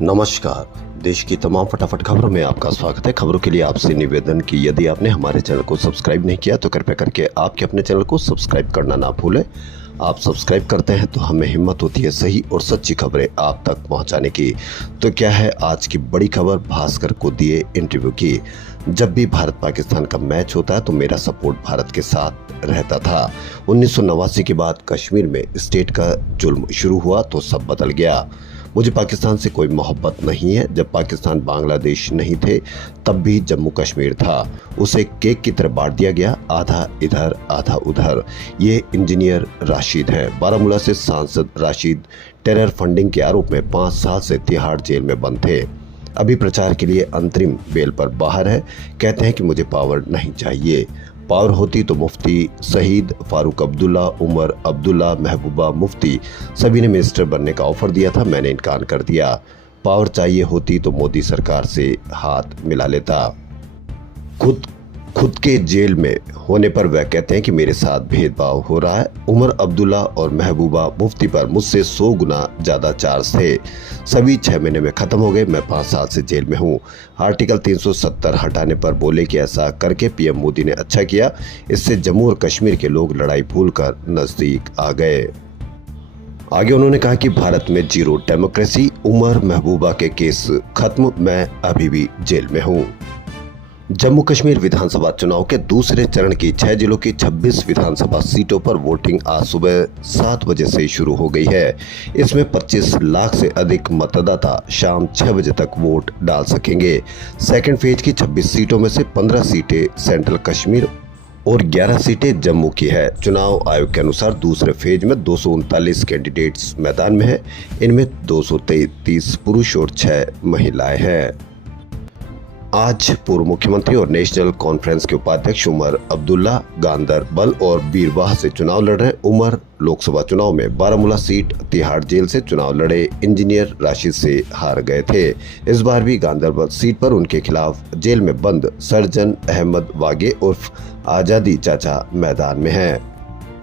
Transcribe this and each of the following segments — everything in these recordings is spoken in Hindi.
नमस्कार। देश की तमाम फटाफट खबरों में आपका स्वागत है। खबरों के लिए आपसे निवेदन कि यदि आपने हमारे चैनल को सब्सक्राइब नहीं किया तो कृपया करके आपके अपने चैनल को सब्सक्राइब करना ना भूलें। आप सब्सक्राइब करते हैं तो हमें हिम्मत होती है सही और सच्ची खबरें आप तक पहुंचाने की। तो क्या है आज की बड़ी खबर? भास्कर को दिए इंटरव्यू की। जब भी भारत पाकिस्तान का मैच होता है तो मेरा सपोर्ट भारत के साथ रहता था। 1989 के बाद कश्मीर में स्टेट का जुल्म शुरू हुआ तो सब बदल गया। मुझे पाकिस्तान से कोई मोहब्बत नहीं है। जब पाकिस्तान बांग्लादेश नहीं थे तब भी जम्मू कश्मीर था। उसे केक की तरह बांट दिया गया, आधा इधर आधा उधर। ये इंजीनियर राशिद हैं। बारामूला से सांसद राशिद टेरर फंडिंग के आरोप में 5 साल से तिहाड़ जेल में बंद थे। अभी प्रचार के लिए अंतरिम बेल पर बाहर है। कहते हैं कि मुझे पावर नहीं चाहिए। पावर होती तो मुफ्ती सईद फारूक अब्दुल्ला, उमर अब्दुल्ला, महबूबा मुफ्ती सभी ने मिनिस्टर बनने का ऑफर दिया था। मैंने इनकार कर दिया। पावर चाहिए होती तो मोदी सरकार से हाथ मिला लेता। खुद के जेल में होने पर वह कहते हैं कि मेरे साथ भेदभाव हो रहा है। उमर अब्दुल्ला और महबूबा मुफ्ती पर मुझसे 100 गुना ज़्यादा चार्ज थे। सभी 6 महीने में ख़त्म हो गए। मैं 5 साल से जेल में हूँ। आर्टिकल 370 हटाने पर बोले कि ऐसा करके पीएम मोदी ने अच्छा किया। इससे जम्मू और कश्मीर के लोग लड़ाई भूलकर नज़दीक आ गए। आगे उन्होंने कहा कि भारत में जीरो डेमोक्रेसी। उमर महबूबा के केस खत्म। मैं अभी भी जेल में हूँ। जम्मू कश्मीर विधानसभा चुनाव के दूसरे चरण की 6 जिलों की 26 विधानसभा सीटों पर वोटिंग आज सुबह 7 बजे से शुरू हो गई है। इसमें 25 लाख से अधिक मतदाता शाम 6 बजे तक वोट डाल सकेंगे। सेकंड फेज की 26 सीटों में से 15 सीटें सेंट्रल कश्मीर और 11 सीटें जम्मू की है। चुनाव आयोग के अनुसार दूसरे फेज में 239 कैंडिडेट्स मैदान में है। इनमें 233 पुरुष और 6 महिलाएं हैं। आज पूर्व मुख्यमंत्री और नेशनल कॉन्फ्रेंस के उपाध्यक्ष उमर अब्दुल्ला गांदरबल और बीरवाह से चुनाव लड़ रहे। उमर लोकसभा चुनाव में बारामूला सीट तिहाड़ जेल से चुनाव लड़े इंजीनियर राशिद से हार गए थे। इस बार भी गांदरबल सीट पर उनके खिलाफ जेल में बंद सर्जन अहमद वागे उर्फ आजादी चाचा मैदान में हैं।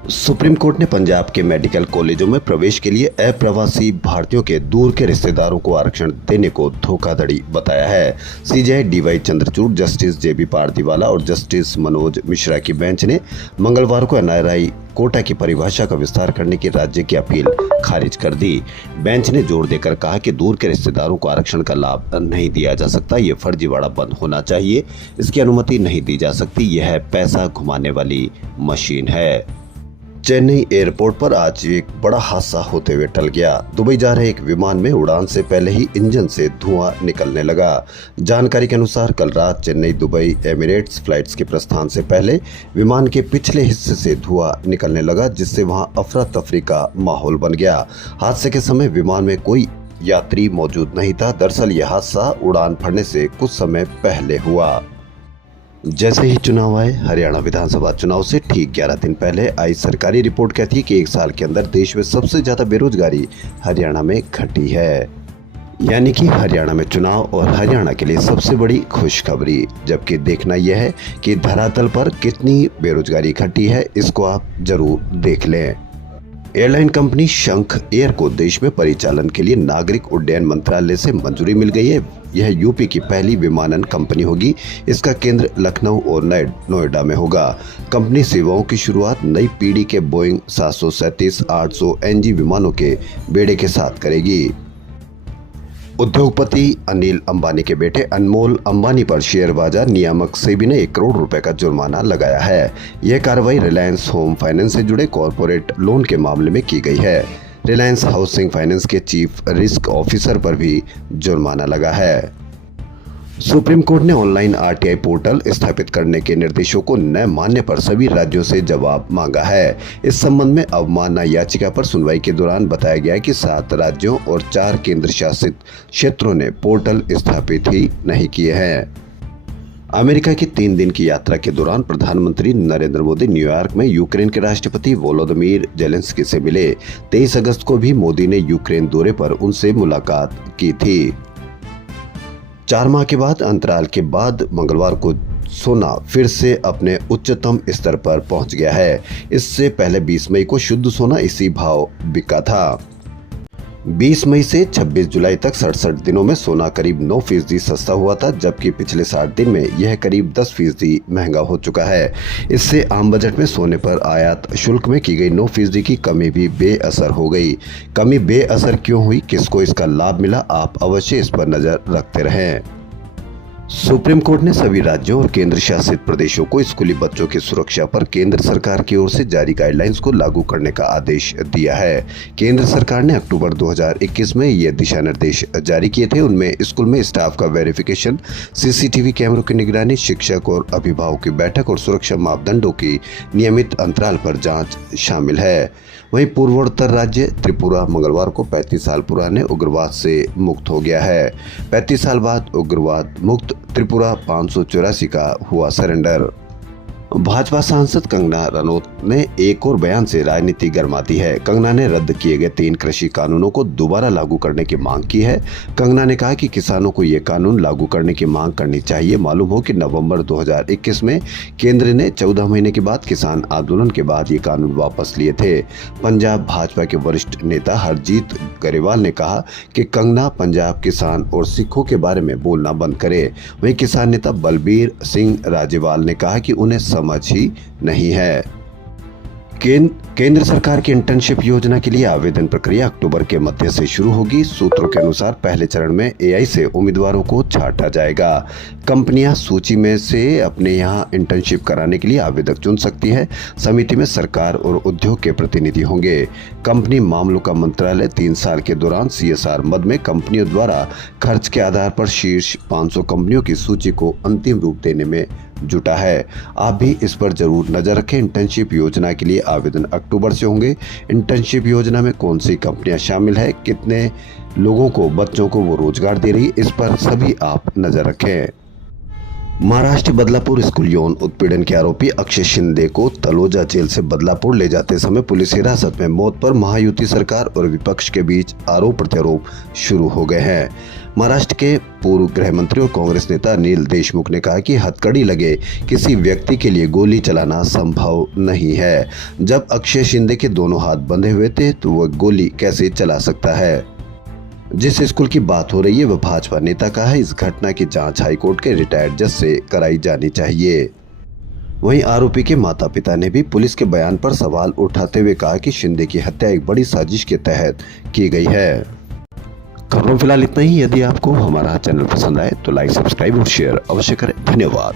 सुप्रीम कोर्ट ने पंजाब के मेडिकल कॉलेजों में प्रवेश के लिए अप्रवासी भारतीयों के दूर के रिश्तेदारों को आरक्षण देने को धोखाधड़ी बताया है। सीजेआई डीवाई चंद्रचूड़, जस्टिस जेबी पारदीवाला और जस्टिस मनोज मिश्रा की बेंच ने मंगलवार को एनआरआई कोटा की परिभाषा का विस्तार करने की राज्य की अपील खारिज कर दी। बेंच ने जोर देकर कहा कि दूर के रिश्तेदारों को आरक्षण का लाभ नहीं दिया जा सकता। ये फर्जीवाड़ा बंद होना चाहिए। इसकी अनुमति नहीं दी जा सकती। यह पैसा घुमाने वाली मशीन है। चेन्नई एयरपोर्ट पर आज एक बड़ा हादसा होते हुए टल गया। दुबई जा रहे एक विमान में उड़ान से पहले ही इंजन से धुआं निकलने लगा। जानकारी के अनुसार कल रात चेन्नई दुबई एमिरेट्स फ्लाइट्स के प्रस्थान से पहले विमान के पिछले हिस्से से धुआं निकलने लगा, जिससे वहां अफरा तफरी का माहौल बन गया। हादसे के समय विमान में कोई यात्री मौजूद नहीं था। दरअसल यह हादसा उड़ान भरने से कुछ समय पहले हुआ। जैसे ही चुनाव आए, हरियाणा विधानसभा चुनाव से ठीक 11 दिन पहले आई सरकारी रिपोर्ट कहती है कि 1 साल के अंदर देश में सबसे ज्यादा बेरोजगारी हरियाणा में घटी है। यानी कि हरियाणा में चुनाव और हरियाणा के लिए सबसे बड़ी खुशखबरी। जबकि देखना यह है कि धरातल पर कितनी बेरोजगारी घटी है, इसको आप जरूर देख लें। एयरलाइन कंपनी शंख एयर को देश में परिचालन के लिए नागरिक उड्डयन मंत्रालय से मंजूरी मिल गई है। यह यूपी की पहली विमानन कंपनी होगी। इसका केंद्र लखनऊ और नोएडा में होगा। कंपनी सेवाओं की शुरुआत नई पीढ़ी के बोइंग 737-800 NG विमानों के बेड़े के साथ करेगी। उद्योगपति अनिल अंबानी के बेटे अनमोल अंबानी पर शेयर बाजार नियामक सेबी ने 1 करोड़ रुपए का जुर्माना लगाया है। यह कार्रवाई रिलायंस होम फाइनेंस से जुड़े कॉरपोरेट लोन के मामले में की गई है। रिलायंस हाउसिंग फाइनेंस के चीफ रिस्क ऑफिसर पर भी जुर्माना लगा है। सुप्रीम कोर्ट ने ऑनलाइन आरटीआई पोर्टल स्थापित करने के निर्देशों को न मानने पर सभी राज्यों से जवाब मांगा है। इस संबंध में अवमानना याचिका पर सुनवाई के दौरान बताया गया कि 7 राज्यों और 4 केंद्र शासित क्षेत्रों ने पोर्टल स्थापित ही नहीं किए हैं। अमेरिका की 3 दिन की यात्रा के दौरान प्रधानमंत्री नरेंद्र मोदी न्यूयॉर्क में यूक्रेन के राष्ट्रपति वोलोदिमीर जेलेंस्की से मिले। 23 अगस्त को भी मोदी ने यूक्रेन दौरे पर उनसे मुलाकात की थी। 4 माह के बाद अंतराल के बाद मंगलवार को सोना फिर से अपने उच्चतम स्तर पर पहुंच गया है। इससे पहले 20 मई को शुद्ध सोना इसी भाव बिका था। 20 मई से 26 जुलाई तक 67 दिनों में सोना करीब 9% सस्ता हुआ था, जबकि पिछले 60 दिन में यह करीब 10% महंगा हो चुका है। इससे आम बजट में सोने पर आयात शुल्क में की गई 9% की कमी भी बेअसर हो गई। कमी बेअसर क्यों हुई, किसको इसका लाभ मिला, आप अवश्य इस पर नजर रखते रहें। सुप्रीम कोर्ट ने सभी राज्यों और केंद्र शासित प्रदेशों को स्कूली बच्चों की सुरक्षा पर केंद्र सरकार की ओर से जारी गाइडलाइंस को लागू करने का आदेश दिया है। केंद्र सरकार ने अक्टूबर 2021 में ये दिशा निर्देश जारी किए थे। उनमें स्कूल में स्टाफ का वेरिफिकेशन, सीसीटीवी कैमरों की निगरानी, शिक्षक और अभिभावक की बैठक और सुरक्षा मापदंडों की नियमित अंतराल पर जाँच शामिल है। वहीं पूर्वोत्तर राज्य त्रिपुरा मंगलवार को 35 साल पुराने उग्रवाद से मुक्त हो गया है। 35 साल बाद उग्रवाद मुक्त त्रिपुरा 584 का हुआ सरेंडर। भाजपा सांसद कंगना रनौत ने एक और बयान से राजनीति गरमा दी है। कंगना ने रद्द किए गए 3 कृषि कानूनों को दोबारा लागू करने की मांग की है। कंगना ने कहा कि किसानों को ये कानून लागू करने की मांग करनी चाहिए। मालूम हो कि नवंबर 2021 में केंद्र ने 14 महीने के बाद किसान आंदोलन के बाद ये कानून वापस लिए थे। पंजाब भाजपा के वरिष्ठ नेता हरजीत गरेवाल ने कहा कि कंगना पंजाब किसान और सिखों के बारे में बोलना बंद करे। वहीं किसान नेता बलबीर सिंह राजेवाल ने कहा कि उन्हें समझ ही नहीं है। केंद्र सरकार की इंटर्नशिप योजना के लिए आवेदन प्रक्रिया अक्टूबर के मध्य से शुरू होगी। सूत्रों के अनुसार पहले चरण में एआई से उम्मीदवारों को छांटा जाएगा। कंपनियां सूची में से अपने यहां इंटर्नशिप कराने के लिए आवेदक चुन सकती है। समिति में सरकार और उद्योग के प्रतिनिधि होंगे। कंपनी मामलों का मंत्रालय 3 साल के दौरान CSR मद में कंपनियों द्वारा खर्च के आधार पर शीर्ष 500 कंपनियों की सूची को अंतिम रूप देने में जुटा है। आप भी इस पर जरूर नजर रखें। इंटर्नशिप योजना के लिए आवेदन अक्टूबर से होंगे। इंटर्नशिप योजना में कौन सी कंपनियां शामिल है, कितने लोगों को, बच्चों को वो रोजगार दे रही, इस पर सभी आप नजर रखें। महाराष्ट्र बदलापुर स्कूल यौन उत्पीड़न के आरोपी अक्षय शिंदे को तलोजा जेल से बदलापुर ले जाते समय पुलिस हिरासत में मौत पर महायुति सरकार और विपक्ष के बीच आरोप प्रत्यारोप शुरू हो गए हैं। महाराष्ट्र के पूर्व गृह मंत्री और कांग्रेस नेता अनिल देशमुख ने कहा कि हथकड़ी लगे किसी व्यक्ति के लिए गोली चलाना संभव नहीं है। जब अक्षय शिंदे के दोनों हाथ बंधे हुए थे तो वह गोली कैसे चला सकता है। जिस स्कूल की बात हो रही है वह भाजपा नेता का है। इस घटना की जांच हाईकोर्ट के रिटायर्ड जज से कराई जानी चाहिए। वहीं आरोपी के माता पिता ने भी पुलिस के बयान पर सवाल उठाते हुए कहा कि शिंदे की हत्या एक बड़ी साजिश के तहत की गई है। खबरों फिलहाल इतना ही। यदि आपको हमारा चैनल पसंद आए तो लाइक, सब्सक्राइब और शेयर अवश्य करें। धन्यवाद।